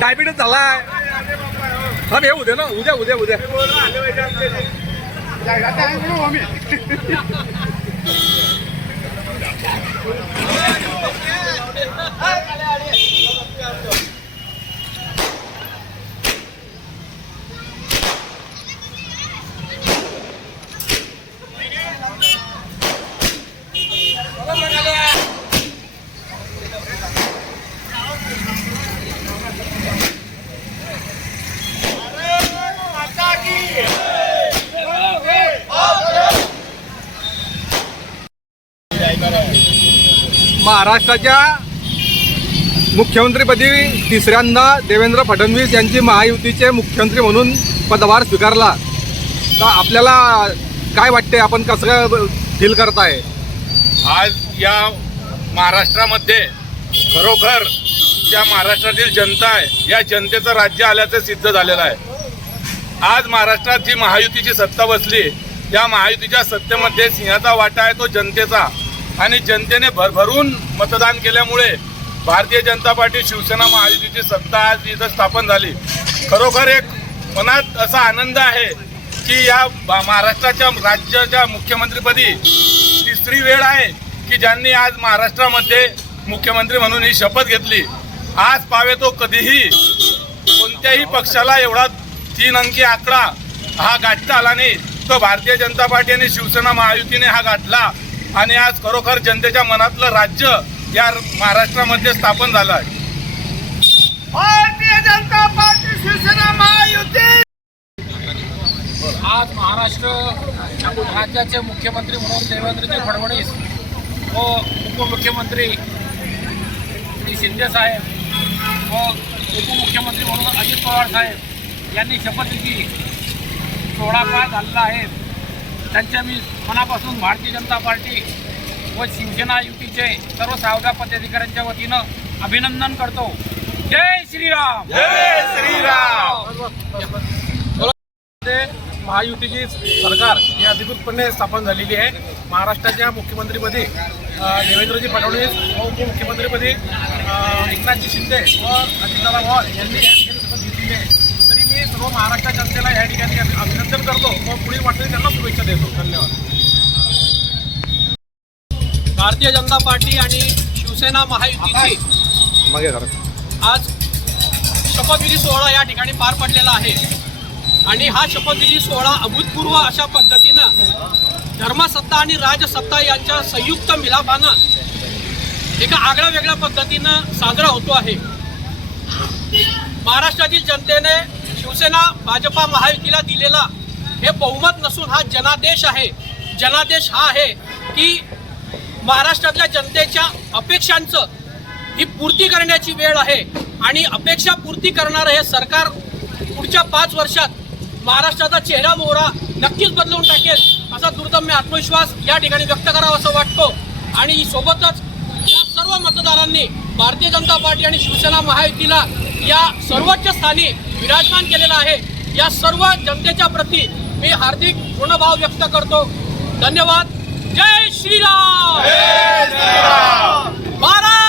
Diabetes झालाय हा हे उद्या ना उद्या उद्या उद्या महाराष्ट्राच्या मुख्यमंत्रीपदी तिसऱ्यांदा देवेंद्र फडणवीस यांची महायुतीचे मुख्यमंत्री म्हणून पदभार स्वीकारला. तर आपल्याला काय वाटते आपण कसं फील करताय? आज या महाराष्ट्रामध्ये खरोखर ज्या महाराष्ट्रातील जनता आहे या जनतेचं राज्य आल्याचं सिद्ध झालेलं आहे. आज महाराष्ट्रात जी महायुतीची सत्ता बसली या महायुतीच्या सत्तेमध्ये सिंहाचा वाटा आहे तो जनतेचा. आणि जनतेने भरभरून मतदान केल्यामुळे भारतीय जनता पार्टी शिवसेना महायुतीची सत्ता आज इथं स्थापन झाली. खरोखर एक मनात असा आनंद आहे की या महाराष्ट्राच्या राज्याच्या मुख्यमंत्रीपदी तिसरी वेळ आहे की ज्यांनी आज महाराष्ट्रामध्ये मुख्यमंत्री म्हणून ही शपथ घेतली. आज पावे तो कधीही कोणत्याही पक्षाला एवढा तीन अंकी आकडा हा गाठता आला नाही. तो भारतीय जनता पार्टी आणि शिवसेना महायुतीने हा गाठला. आणि आज खरोखर जनतेच्या मनातलं राज्य या महाराष्ट्रामध्ये स्थापन झालं आहे. भारतीय जनता पार्टी शिवसेना महायुती. आज महाराष्ट्र राज्याचे मुख्यमंत्री म्हणून देवेंद्रजी फडणवीस व उपमुख्यमंत्री श्री शिंदे साहेब व उपमुख्यमंत्री म्हणून अजित पवार साहेब यांनी शपथविधी सोहळा पार झालेला आहे. त्यांच्या मी मनापासून भारतीय जनता पार्टी व शिवसेना युतीचे सर्व सहाव्या पदाधिकाऱ्यांच्या वतीनं अभिनंदन करतो. जय श्रीराम! जय श्रीराम! महायुतीची सरकार ही अधिकृतपणे स्थापन झालेली आहे. महाराष्ट्राच्या मुख्यमंत्रीपदी देवेंद्रजी फडणवीस व उपमुख्यमंत्रीपदी एकनाथजी शिंदे व अजितदादा पवार यांनी घेतलेली आहे. सर्व महाराष्ट्र जनतेला या ठिकाणी अभिनंदन करतो व पुढील वाटणी त्यांना शुभेच्छा देतो. धन्यवाद. भारतीय जनता पार्टी आणि शिवसेना महायुतीची आज शपथविधी सोहळा या ठिकाणी पार पडलेला आहे. आणि हा शपथविधी सोहळा अभूतपूर्व अशा पद्धतीनं धर्मसत्ता आणि राजसत्ता यांच्या संयुक्त मिलापानं एका आगळ्या वेगळ्या पद्धतीनं साजरा होतो आहे. महाराष्ट्रातील जनतेने शिवसेना भाजपा महायुतीला दिलेला हे बहुमत नसून हा जनादेश आहे. जनादेश हा आहे की महाराष्ट्रातल्या जनतेच्या अपेक्षांचं ही पूर्ती करण्याची वेळ आहे आणि अपेक्षा पूर्ती करणारं हे सरकार पुढच्या पाच वर्षात महाराष्ट्राचा चेहरा मोहरा नक्कीच बदलवून टाकेल असा दुर्दम्य आत्मविश्वास या ठिकाणी व्यक्त करावा असं वाटतो. आणि सोबतच सर्व मतदारांनी भारतीय जनता पार्टी आणि शिवसेना महायुतीला या सर्वोच्च स्थानी विराजमान केलेला आहे. या सर्व जनतेच्या प्रती मी हार्दिक ऋणभाव व्यक्त करतो. धन्यवाद. जय श्रीराम. भारत!